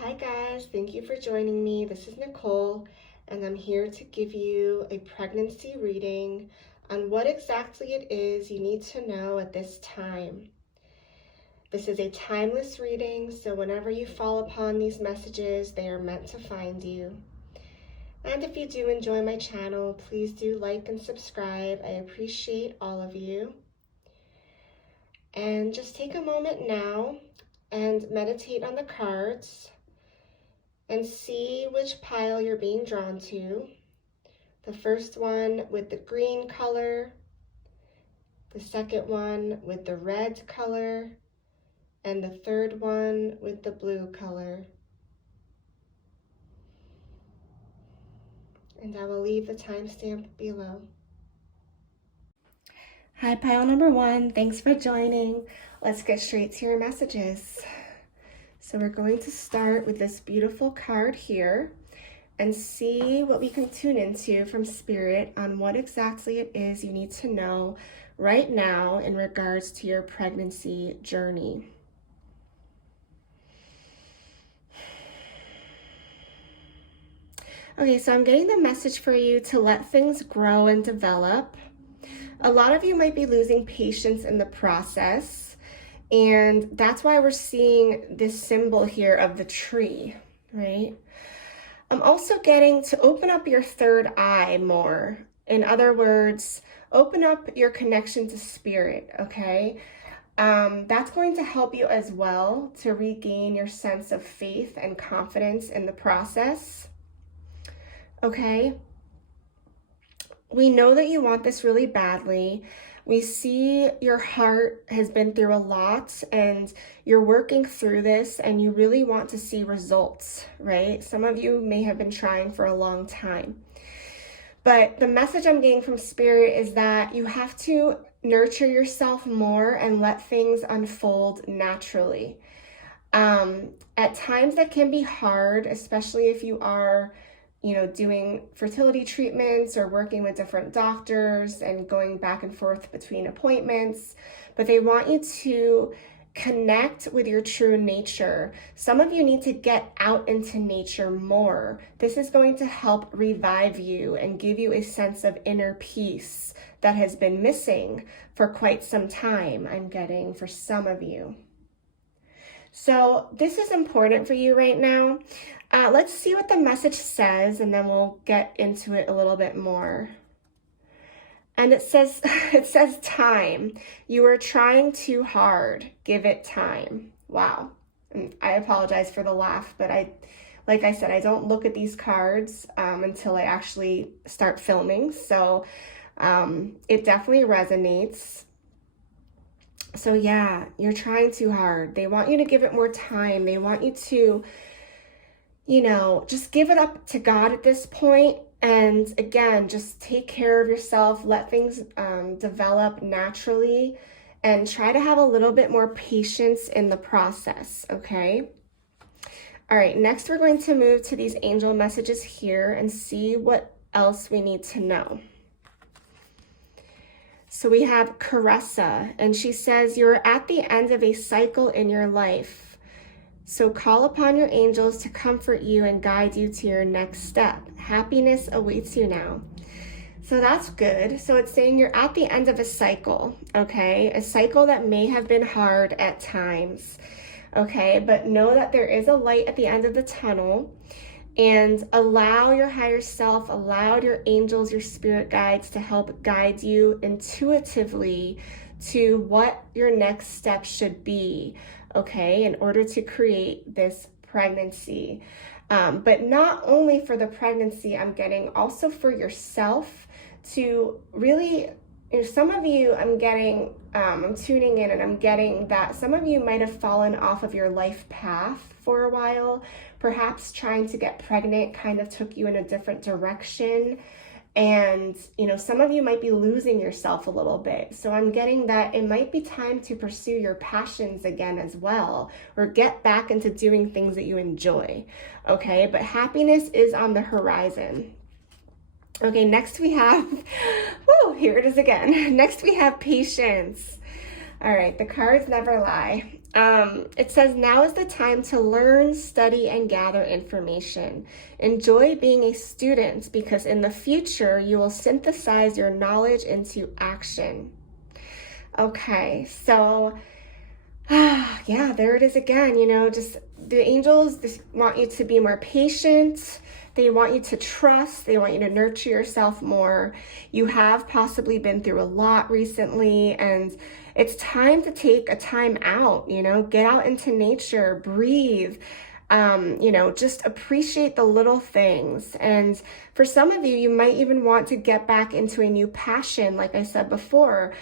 Hi guys, thank you for joining me. This is Nicole, and I'm here to give you a pregnancy reading on what exactly it is you need to know at this time. This is a timeless reading, so whenever you fall upon these messages, they are meant to find you. And if you do enjoy my channel, please do like and subscribe. I appreciate all of you. And just take a moment now and meditate on the cards and see which pile you're being drawn to. The first one with the green color, the second one with the red color, and the third one with the blue color. And I will leave the timestamp below. Hi, pile number one. Thanks for joining. Let's get straight to your messages. So we're going to start with this beautiful card here and see what we can tune into from Spirit on what exactly it is you need to know right now in regards to your pregnancy journey. Okay, so I'm getting the message for you to let things grow and develop. A lot of you might be losing patience in the process. And that's why we're seeing this symbol here of the tree, right? I'm also getting to open up your third eye more. In other words, open up your connection to Spirit, okay? That's going to help you as well to regain your sense of faith and confidence in the process, okay? We know that you want this really badly. We see your heart has been through a lot and you're working through this and you really want to see results, right? Some of you may have been trying for a long time. But the message I'm getting from Spirit is that you have to nurture yourself more and let things unfold naturally. At times that can be hard, especially if you are doing fertility treatments or working with different doctors and going back and forth between appointments, but they want you to connect with your true nature. Some of you need to get out into nature more. This is going to help revive you and give you a sense of inner peace that has been missing for quite some time, I'm getting, for some of you. So this is important for you right now. Let's see what the message says, and then we'll get into it a little bit more. And it says time. You are trying too hard. Give it time. Wow. And I apologize for the laugh, but like I said, I don't look at these cards until I actually start filming. So it definitely resonates. So yeah, you're trying too hard. They want you to give it more time. They want you to, just give it up to God at this point. And again, just take care of yourself. Let things develop naturally and try to have a little bit more patience in the process, okay? All right, next we're going to move to these angel messages here and see what else we need to know. So we have Caressa, and she says, you're at the end of a cycle in your life. So call upon your angels to comfort you and guide you to your next step. Happiness awaits you now. So that's good. So it's saying you're at the end of a cycle, okay? A cycle that may have been hard at times, okay? But know that there is a light at the end of the tunnel. And allow your higher self, allow your angels, your spirit guides to help guide you intuitively to what your next step should be, okay, in order to create this pregnancy. But not only for the pregnancy, I'm getting also for yourself to really, some of you I'm getting, I'm tuning in and I'm getting that some of you might have fallen off of your life path for a while. Perhaps trying to get pregnant kind of took you in a different direction. And, some of you might be losing yourself a little bit. So I'm getting that it might be time to pursue your passions again as well, or get back into doing things that you enjoy. Okay, but happiness is on the horizon. Okay, next we have, here it is again. Next we have patience. All right, the cards never lie. It says, now is the time to learn, study, and gather information. Enjoy being a student because in the future you will synthesize your knowledge into action. Okay, so yeah, there it is again. Just the angels just want you to be more patient. They want you to trust. They want you to nurture yourself more. You have possibly been through a lot recently, and it's time to take a time out, get out into nature, breathe, just appreciate the little things. And for some of you, you might even want to get back into a new passion, like I said before,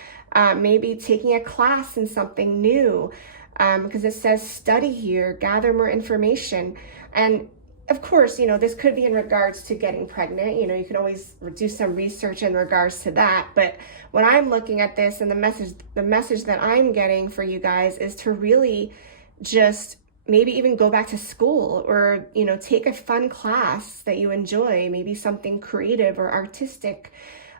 maybe taking a class in something new, because it says study here, gather more information. And of course, this could be in regards to getting pregnant. You can always do some research in regards to that. But when I'm looking at this, and the message that I'm getting for you guys is to really just maybe even go back to school, or, take a fun class that you enjoy, maybe something creative or artistic,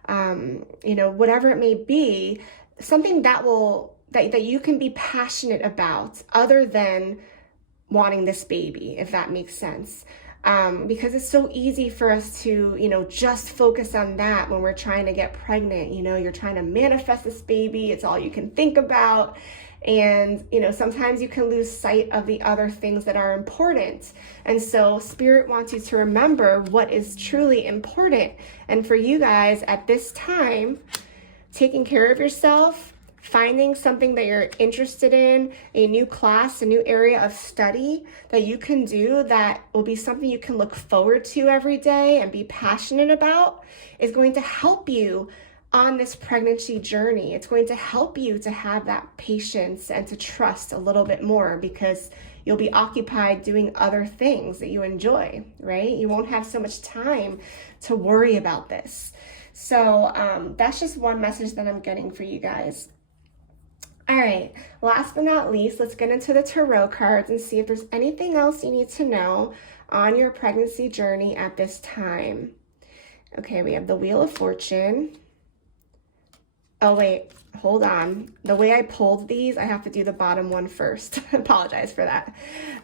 whatever it may be, something that you can be passionate about other than wanting this baby, if that makes sense. Because it's so easy for us to, just focus on that when we're trying to get pregnant. You're trying to manifest this baby. It's all you can think about. And, sometimes you can lose sight of the other things that are important. And so Spirit wants you to remember what is truly important. And for you guys at this time, taking care of yourself, finding something that you're interested in, a new class, a new area of study that you can do that will be something you can look forward to every day and be passionate about, is going to help you on this pregnancy journey. It's going to help you to have that patience and to trust a little bit more, because you'll be occupied doing other things that you enjoy, right? You won't have so much time to worry about this. So that's just one message that I'm getting for you guys. All right, last but not least, let's get into the tarot cards and see if there's anything else you need to know on your pregnancy journey at this time. Okay, we have the Wheel of Fortune. Oh, wait, hold on. The way I pulled these, I have to do the bottom one first. Apologize for that.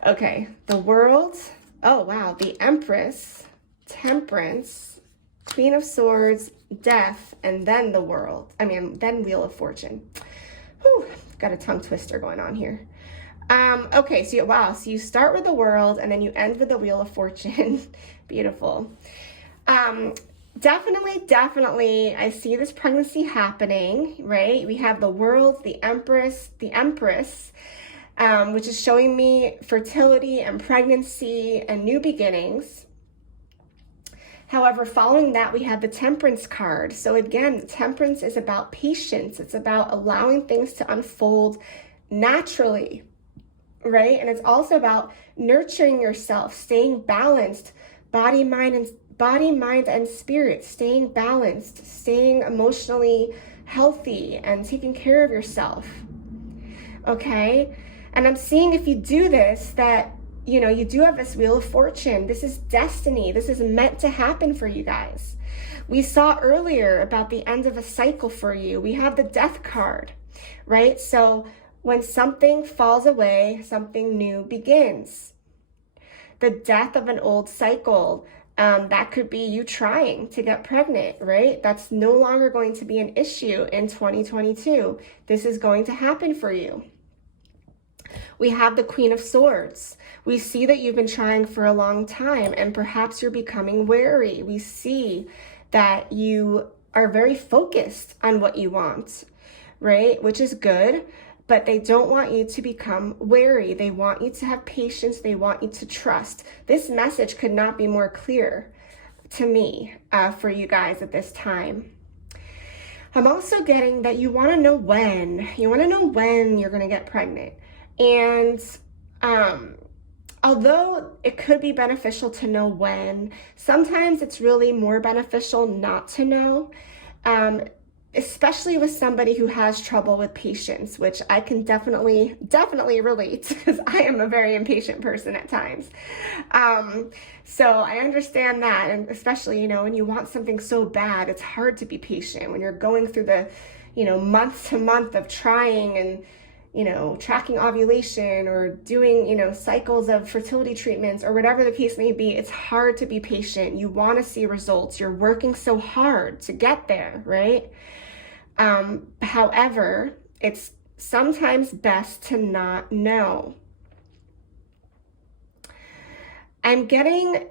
Okay, the World. Oh, wow, the Empress, Temperance, Queen of Swords, Death, and then the World. Then Wheel of Fortune. Whew, got a tongue twister going on here. Okay, so you start with the World and then you end with the Wheel of Fortune. Beautiful. Definitely, I see this pregnancy happening, right? We have the World, the Empress, which is showing me fertility and pregnancy and new beginnings. However, following that, we have the Temperance card. So again, Temperance is about patience. It's about allowing things to unfold naturally, right? And it's also about nurturing yourself, staying balanced, body, mind, and spirit, staying balanced, staying emotionally healthy, and taking care of yourself, okay? And I'm seeing if you do this, that you do have this Wheel of Fortune. This is destiny. This is meant to happen for you guys. We saw earlier about the end of a cycle for you. We have the Death card, right? So when something falls away, something new begins. The death of an old cycle, that could be you trying to get pregnant, right? That's no longer going to be an issue in 2022. This is going to happen for you. We have the Queen of Swords. We see that you've been trying for a long time and perhaps you're becoming wary. We see that you are very focused on what you want, right? Which is good, but they don't want you to become wary. They want you to have patience. They want you to trust. This message could not be more clear to me for you guys at this time. I'm also getting that you want to know when. You want to know when you're going to get pregnant. And although it could be beneficial to know when, sometimes it's really more beneficial not to know, especially with somebody who has trouble with patience, which I can definitely relate, because I am a very impatient person at times. So I understand that, and especially, when you want something so bad, it's hard to be patient when you're going through the, month to month of trying and tracking ovulation or doing, cycles of fertility treatments or whatever the case may be, it's hard to be patient. You want to see results. You're working so hard to get there, right? However, it's sometimes best to not know. I'm getting,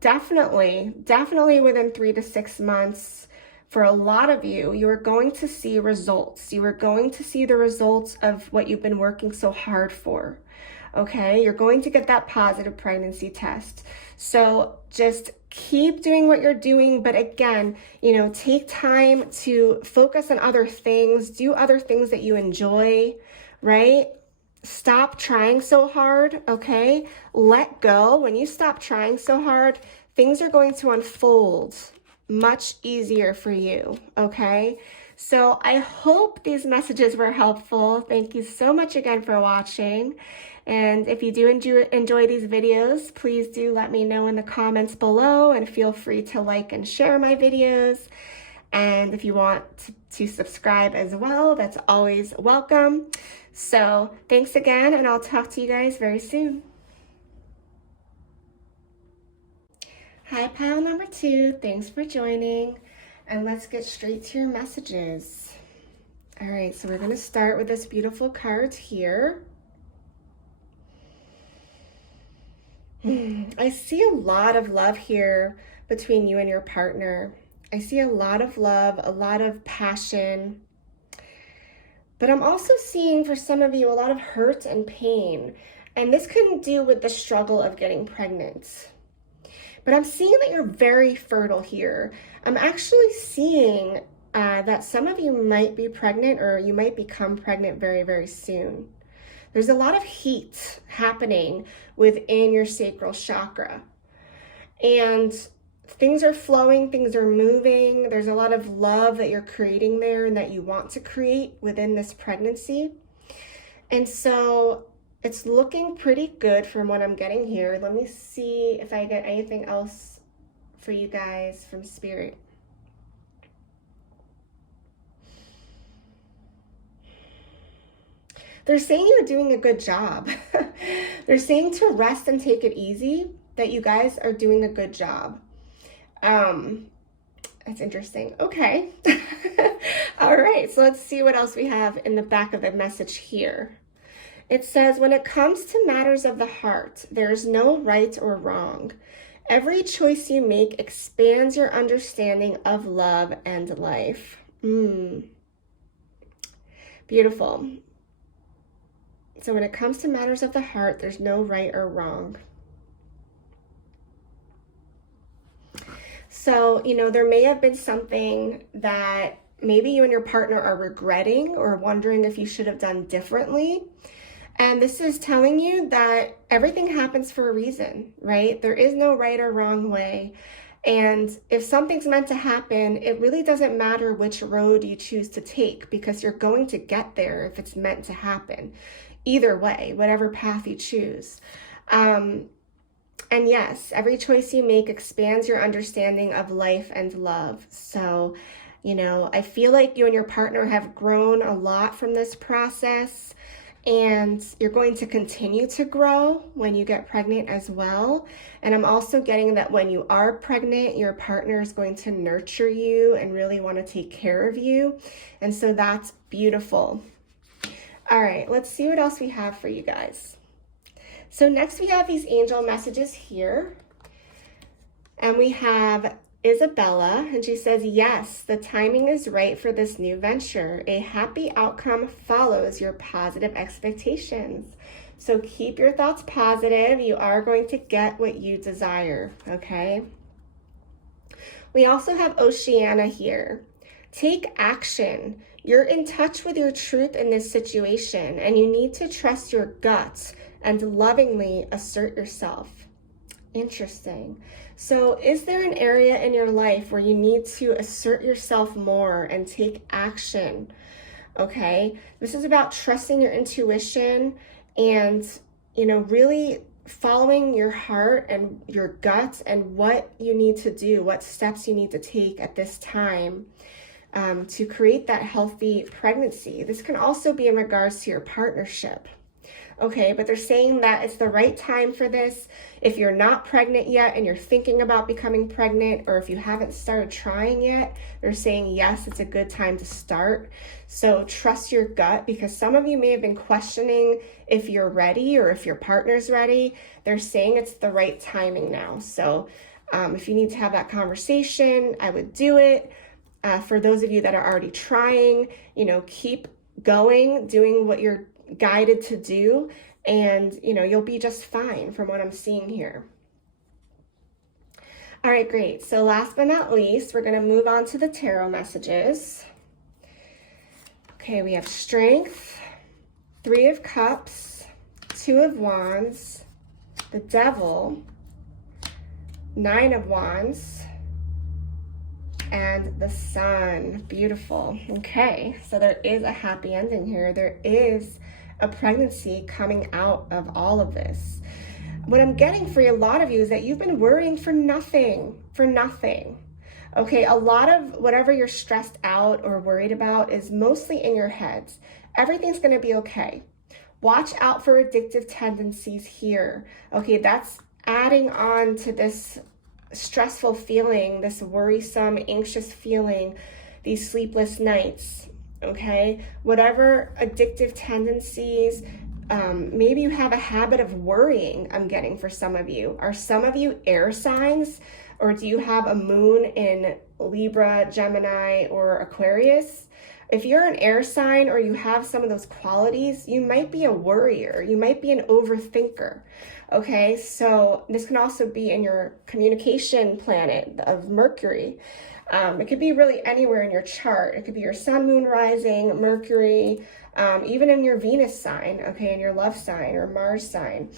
definitely within 3 to 6 months, for a lot of you, you are going to see results. You are going to see the results of what you've been working so hard for, okay? You're going to get that positive pregnancy test. So just keep doing what you're doing. But again, take time to focus on other things, do other things that you enjoy, right? Stop trying so hard, okay? Let go. When you stop trying so hard, things are going to unfold much easier for you, okay? So I hope these messages were helpful. Thank you so much again for watching. And if you do enjoy these videos, please do let me know in the comments below, and feel free to like and share my videos. And if you want to subscribe as well, that's always welcome. So thanks again, and I'll talk to you guys very soon. Hi, pile number 2. Thanks for joining. And let's get straight to your messages. All right, so we're going to start with this beautiful card here. I see a lot of love here between you and your partner. I see a lot of love, a lot of passion. But I'm also seeing for some of you a lot of hurt and pain. And this couldn't do with the struggle of getting pregnant. But I'm seeing that you're very fertile here. I'm actually seeing that some of you might be pregnant, or you might become pregnant very, very soon. There's a lot of heat happening within your sacral chakra. And things are flowing, things are moving. There's a lot of love that you're creating there and that you want to create within this pregnancy. And so it's looking pretty good from what I'm getting here. Let me see if I get anything else for you guys from Spirit. They're saying you're doing a good job. They're saying to rest and take it easy, that you guys are doing a good job. That's interesting. Okay. All right, so let's see what else we have in the back of the message here. It says, when it comes to matters of the heart, there is no right or wrong. Every choice you make expands your understanding of love and life. Beautiful. So when it comes to matters of the heart, there's no right or wrong. So, there may have been something that maybe you and your partner are regretting or wondering if you should have done differently. And this is telling you that everything happens for a reason, right? There is no right or wrong way. And if something's meant to happen, it really doesn't matter which road you choose to take, because you're going to get there if it's meant to happen. Either way, whatever path you choose. And yes, every choice you make expands your understanding of life and love. So, I feel like you and your partner have grown a lot from this process. And you're going to continue to grow when you get pregnant as well. And I'm also getting that when you are pregnant, your partner is going to nurture you and really want to take care of you. And so that's beautiful. All right, let's see what else we have for you guys. So next we have these angel messages here. And we have Isabella, and she says, yes, the timing is right for this new venture. A happy outcome follows your positive expectations. So keep your thoughts positive. You are going to get what you desire, okay? We also have Oceana here. Take action. You're in touch with your truth in this situation, and you need to trust your gut and lovingly assert yourself. Interesting. So is there an area in your life where you need to assert yourself more and take action? Okay, this is about trusting your intuition and, really following your heart and your gut and what you need to do, what steps you need to take at this time. to create that healthy pregnancy. This can also be in regards to your partnership. Okay, but they're saying that it's the right time for this. If you're not pregnant yet and you're thinking about becoming pregnant, or if you haven't started trying yet, they're saying yes, it's a good time to start. So trust your gut, because some of you may have been questioning if you're ready or if your partner's ready. They're saying it's the right timing now. So if you need to have that conversation, I would do it. For those of you that are already trying, keep going, doing what you're guided to do, and you'll be just fine from what I'm seeing here. All right, great. So last but not least, we're going to move on to the tarot messages. Okay, we have Strength, 3 of Cups, 2 of Wands, the Devil, 9 of Wands, and the Sun. Beautiful. Okay, so there is a happy ending here. There is a pregnancy coming out of all of this. What I'm getting for a lot of you is that you've been worrying for nothing. Okay, a lot of whatever you're stressed out or worried about is mostly in your heads. Everything's going to be okay. Watch out for addictive tendencies here. Okay, that's adding on to this stressful feeling, this worrisome, anxious feeling, these sleepless nights. Okay, whatever addictive tendencies, maybe you have a habit of worrying, I'm getting for some of you. Are some of you air signs, or do you have a moon in Libra, Gemini, or Aquarius? If you're an air sign or you have some of those qualities, you might be a worrier. You might be an overthinker. Okay, so this can also be in your communication planet of Mercury. It could be really anywhere in your chart. It could be your sun, moon, rising, Mercury, even in your Venus sign, okay, in your love sign or Mars sign.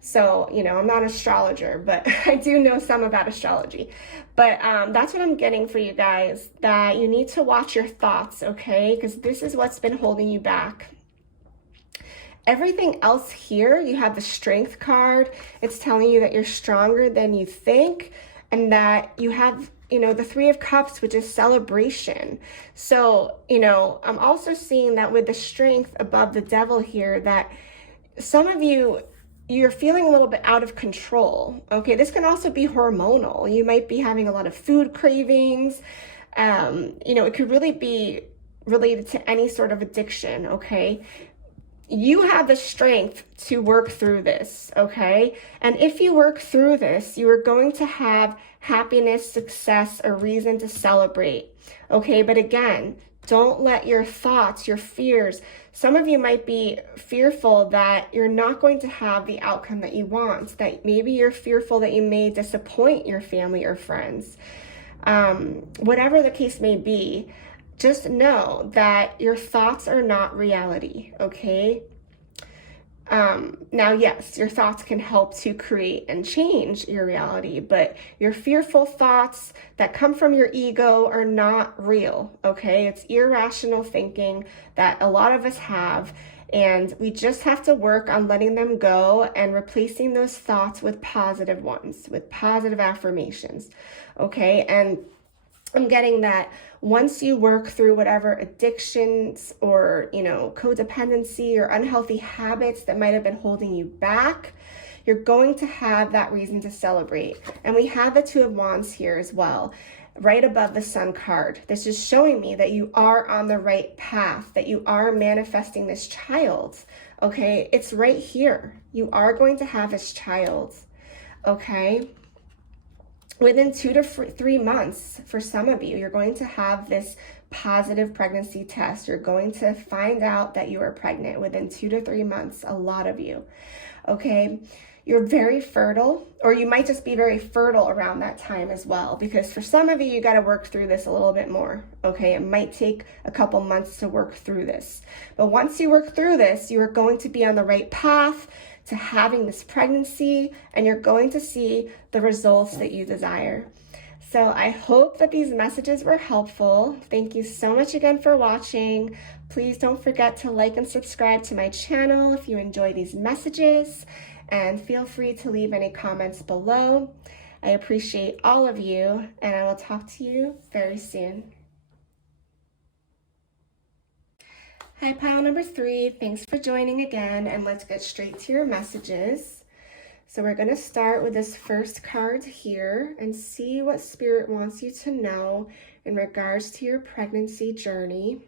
So, I'm not an astrologer, but I do know some about astrology. But that's what I'm getting for you guys, that you need to watch your thoughts, okay, because this is what's been holding you back. Everything else here, you have the Strength card. It's telling you that you're stronger than you think, and that you have the 3 of Cups, which is celebration. So, I'm also seeing that with the Strength above the Devil here, that some of you're feeling a little bit out of control. Okay, this can also be hormonal. You might be having a lot of food cravings. It could really be related to any sort of addiction, okay? You have the strength to work through this, okay? And if you work through this, you are going to have happiness, success, a reason to celebrate, okay? But again, don't let your thoughts, your fears, some of you might be fearful that you're not going to have the outcome that you want, that maybe you're fearful that you may disappoint your family or friends. Whatever the case may be, just know that your thoughts are not reality, okay? Now, yes, your thoughts can help to create and change your reality, but your fearful thoughts that come from your ego are not real, okay? It's irrational thinking that a lot of us have, and we just have to work on letting them go and replacing those thoughts with positive ones, with positive affirmations, okay? And I'm getting that once you work through whatever addictions or, codependency or unhealthy habits that might have been holding you back, you're going to have that reason to celebrate. And we have the 2 of Wands here as well, right above the Sun card. This is showing me that you are on the right path, that you are manifesting this child, okay? It's right here. You are going to have this child, okay? Within 2 to 3 months, for some of you, you're going to have this positive pregnancy test. You're going to find out that you are pregnant within 2 to 3 months, a lot of you, okay? You're very fertile, or you might just be very fertile around that time as well, because for some of you, you got to work through this a little bit more, okay? It might take a couple months to work through this. But once you work through this, you are going to be on the right path to having this pregnancy, and you're going to see the results that you desire. So I hope that these messages were helpful. Thank you so much again for watching. Please don't forget to like and subscribe to my channel if you enjoy these messages, and feel free to leave any comments below. I appreciate all of you, and I will talk to you very soon. Hi, pile number 3. Thanks for joining again, and let's get straight to your messages. So we're going to start with this first card here and see what Spirit wants you to know in regards to your pregnancy journey.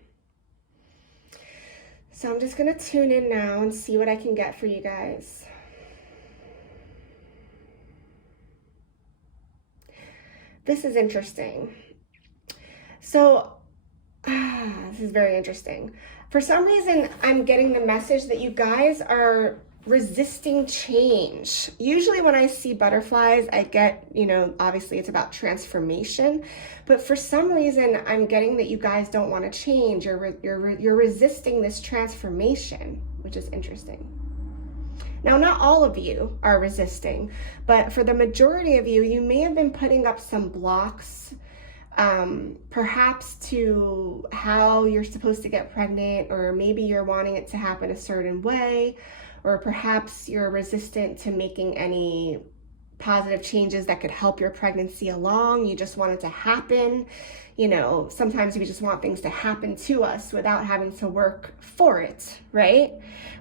So I'm just going to tune in now and see what I can get for you guys. This is interesting. So, this is very interesting. For some reason, I'm getting the message that you guys are resisting change. Usually when I see butterflies, I get, obviously it's about transformation, but for some reason, I'm getting that you guys don't want to change. You're resisting this transformation, which is interesting. Now, not all of you are resisting, but for the majority of you, you may have been putting up some blocks, perhaps to how you're supposed to get pregnant, or maybe you're wanting it to happen a certain way, or perhaps you're resistant to making any positive changes that could help your pregnancy along. You just want it to happen. Sometimes we just want things to happen to us without having to work for it, right?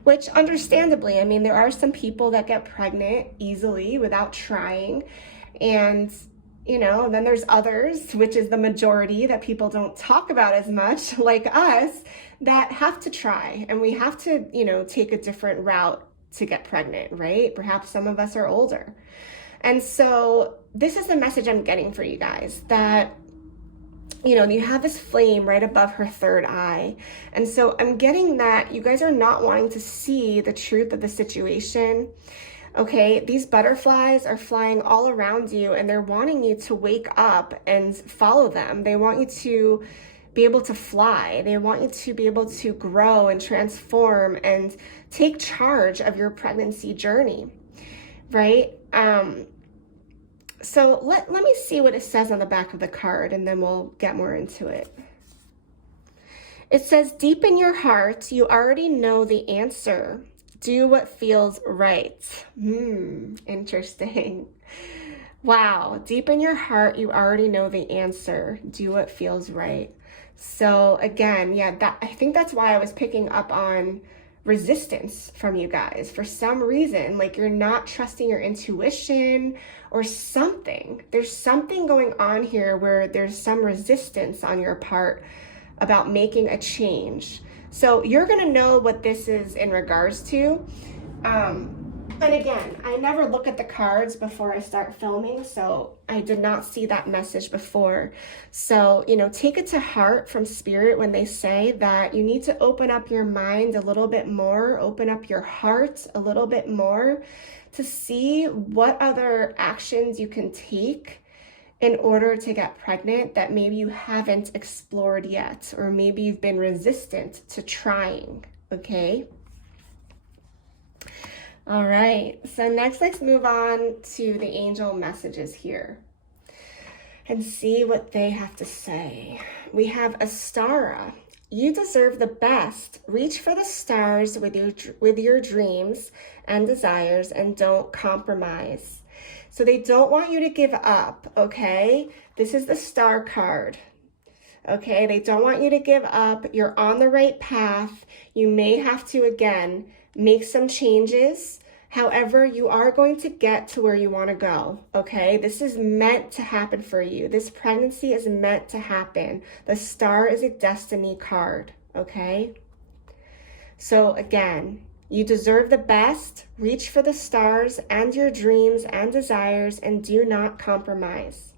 Which understandably, there are some people that get pregnant easily without trying. And then there's others, which is the majority that people don't talk about as much, like us, that have to try. And we have to, take a different route to get pregnant, right? Perhaps some of us are older. And so this is the message I'm getting for you guys, that, you have this flame right above her third eye. And so I'm getting that you guys are not wanting to see the truth of the situation. Okay, these butterflies are flying all around you, and they're wanting you to wake up and follow them. They want you to be able to fly. They want you to be able to grow and transform and take charge of your pregnancy journey, right? So let me see what it says on the back of the card, and then we'll get more into it. It says, deep in your heart, you already know the answer. Do what feels right. Interesting. Wow. Deep in your heart, you already know the answer. Do what feels right. So again, I think that's why I was picking up on resistance from you guys. For some reason, like you're not trusting your intuition or something. There's something going on here where there's some resistance on your part about making a change. So you're going to know what this is in regards to. And again, I never look at the cards before I start filming, so I did not see that message before. So, take it to heart from Spirit when they say that you need to open up your mind a little bit more, open up your heart a little bit more to see what other actions you can take in order to get pregnant that maybe you haven't explored yet, or maybe you've been resistant to trying, okay? All right, so next let's move on to the angel messages here and see what they have to say. We have Astara. You deserve the best. Reach for the stars with your dreams and desires, and don't compromise. So they don't want you to give up, okay? This is the star card, okay? They don't want you to give up. You're on the right path. You may have to, again, make some changes. However, you are going to get to where you want to go, okay? This is meant to happen for you. This pregnancy is meant to happen. The star is a destiny card, okay? So again, you deserve the best. Reach for the stars and your dreams and desires, and do not compromise.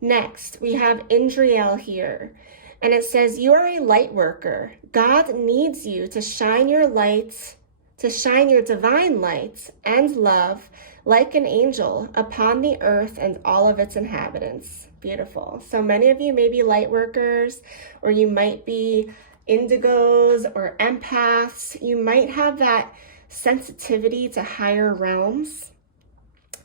Next, we have Indriel here. And it says, you are a light worker. God needs you to shine your light, to shine your divine light and love like an angel upon the earth and all of its inhabitants. Beautiful. So many of you may be light workers, or you might be indigos or empaths. You might have that sensitivity to higher realms.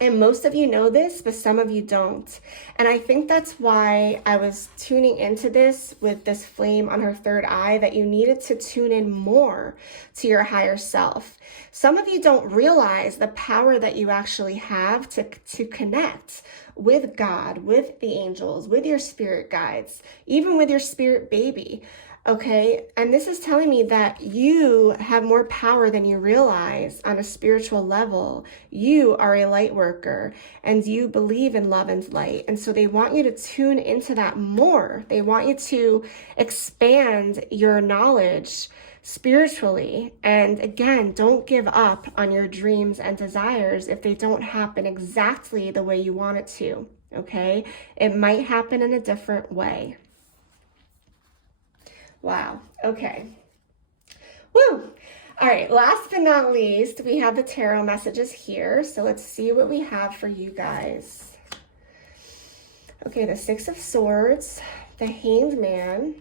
And most of you know this, but some of you don't. And I think that's why I was tuning into this with this flame on her third eye, that you needed to tune in more to your higher self. Some of you don't realize the power that you actually have to connect with God, with the angels, with your spirit guides, even with your spirit baby. Okay, and this is telling me that you have more power than you realize on a spiritual level. You are a light worker and you believe in love and light. And so they want you to tune into that more. They want you to expand your knowledge spiritually. And again, don't give up on your dreams and desires if they don't happen exactly the way you want it to. Okay, it might happen in a different way. Wow. Okay. Woo. All right. Last but not least, we have the tarot messages here. So let's see what we have for you guys. Okay. The Six of Swords, the Hanged Man,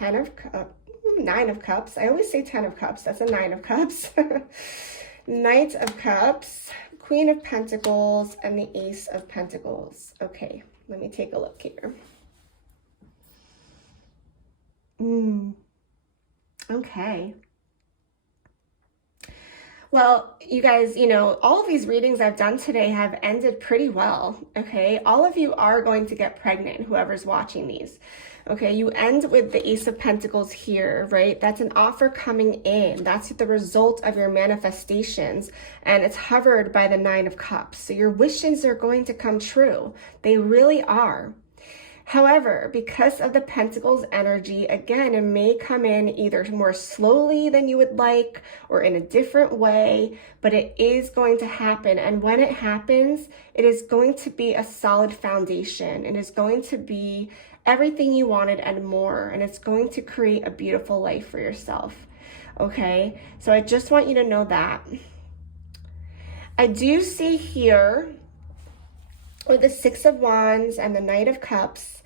9 of Cups. I always say 10 of Cups. That's a 9 of Cups. Knight of Cups, Queen of Pentacles, and the Ace of Pentacles. Okay. Let me take a look here. Okay. Well, you guys, all of these readings I've done today have ended pretty well, okay? All of you are going to get pregnant, whoever's watching these, okay? You end with the Ace of Pentacles here, right? That's an offer coming in. That's the result of your manifestations, and it's hovered by the 9 of Cups. So your wishes are going to come true. They really are. However, because of the Pentacles energy, again, it may come in either more slowly than you would like or in a different way, but it is going to happen. And when it happens, it is going to be a solid foundation. It is going to be everything you wanted and more, and it's going to create a beautiful life for yourself. Okay, so I just want you to know that. I do see here with the Six of Wands and the Knight of Cups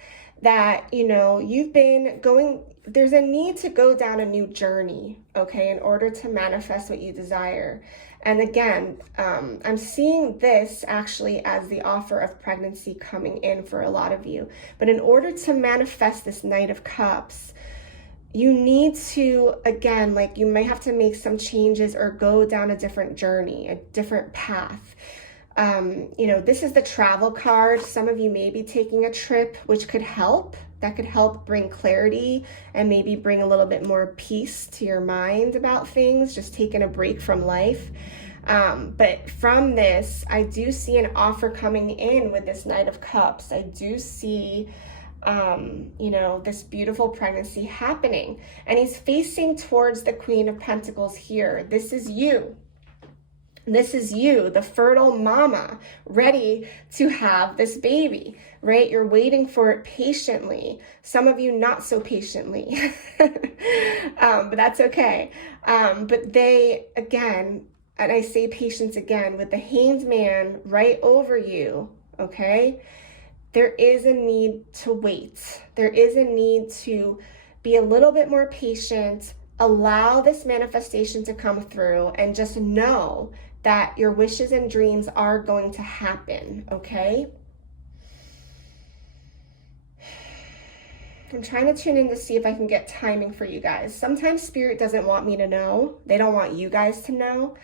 that, you've been going, there's a need to go down a new journey, okay, in order to manifest what you desire. And again, I'm seeing this actually as the offer of pregnancy coming in for a lot of you. But in order to manifest this Knight of Cups, you need to, again, you might have to make some changes or go down a different journey, a different path. This is the travel card. Some of you may be taking a trip, which could help. That could help bring clarity and maybe bring a little bit more peace to your mind about things, just taking a break from life. But from this, I do see an offer coming in with this Knight of Cups. I do see, this beautiful pregnancy happening. And he's facing towards the Queen of Pentacles here. This is you. This is you, the fertile mama, ready to have this baby, right? You're waiting for it patiently. Some of you not so patiently, but that's okay. But they, again, and I say patience again, with the Hanged Man right over you, okay? There is a need to wait. There is a need to be a little bit more patient, allow this manifestation to come through, and just know that your wishes and dreams are going to happen, okay? I'm trying to tune in to see if I can get timing for you guys. Sometimes Spirit doesn't want me to know. They don't want you guys to know.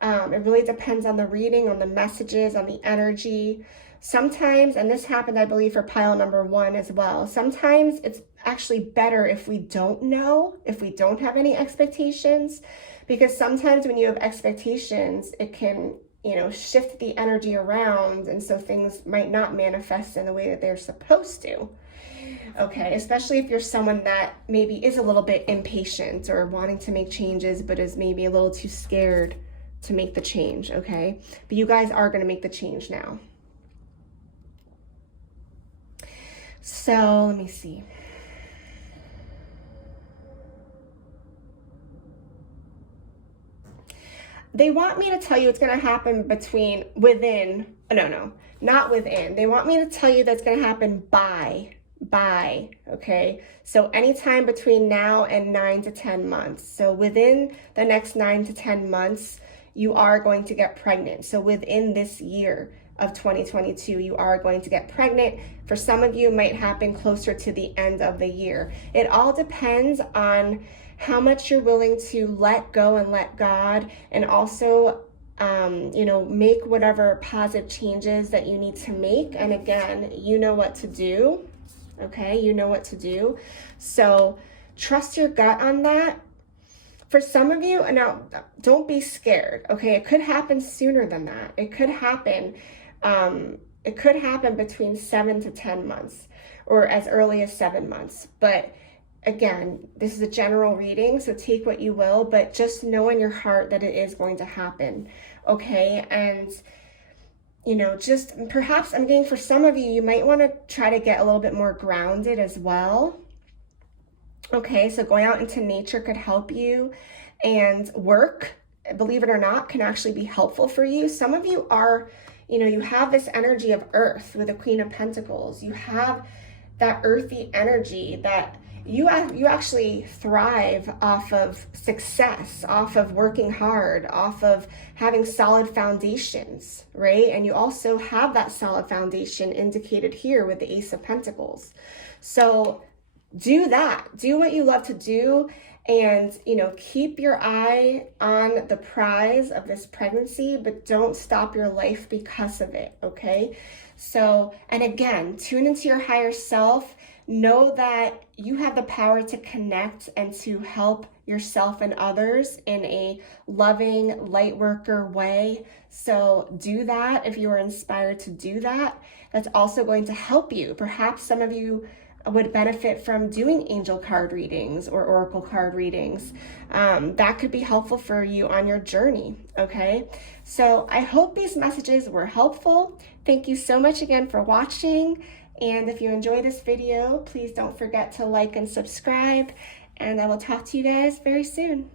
It really depends on the reading, on the messages, on the energy. Sometimes, and this happened, I believe, for pile number 1 as well. Sometimes it's actually better if we don't know, if we don't have any expectations, because sometimes when you have expectations, it can, shift the energy around, and so things might not manifest in the way that they're supposed to. Okay, especially if you're someone that maybe is a little bit impatient or wanting to make changes, but is maybe a little too scared to make the change, okay? But you guys are going to make the change now. So let me see. They want me to tell you it's going to happen not within. They want me to tell you that's going to happen by, okay? So anytime between now and 9 to 10 months. So within the next 9 to 10 months, you are going to get pregnant. So within this year of 2022, you are going to get pregnant. For some of you, it might happen closer to the end of the year. It all depends on how much you're willing to let go and let God, and also, make whatever positive changes that you need to make. And again, you know what to do, okay? You know what to do. So trust your gut on that. For some of you, now don't be scared, okay? It could happen sooner than that. It could happen between 7 to 10 months, or as early as 7 months. But again, this is a general reading, so take what you will, but just know in your heart that it is going to happen, okay? And you know, just perhaps I'm getting for some of you, you might want to try to get a little bit more grounded as well. Okay, so going out into nature could help you, and work, believe it or not, can actually be helpful for you. Some of you are, you know, you have this energy of earth with the Queen of Pentacles. You have that earthy energy that you actually thrive off of success, off of working hard, off of having solid foundations, right? And you also have that solid foundation indicated here with the Ace of Pentacles. So do that, do what you love to do, and, you know, keep your eye on the prize of this pregnancy, but don't stop your life because of it, okay? So, and again, tune into your higher self. Know that you have the power to connect and to help yourself and others in a loving, light worker way. So do that if you are inspired to do that. That's also going to help you. Perhaps some of you would benefit from doing angel card readings or oracle card readings. That could be helpful for you on your journey, okay? So I hope these messages were helpful. Thank you so much again for watching. And if you enjoy this video, please don't forget to like and subscribe. And I will talk to you guys very soon.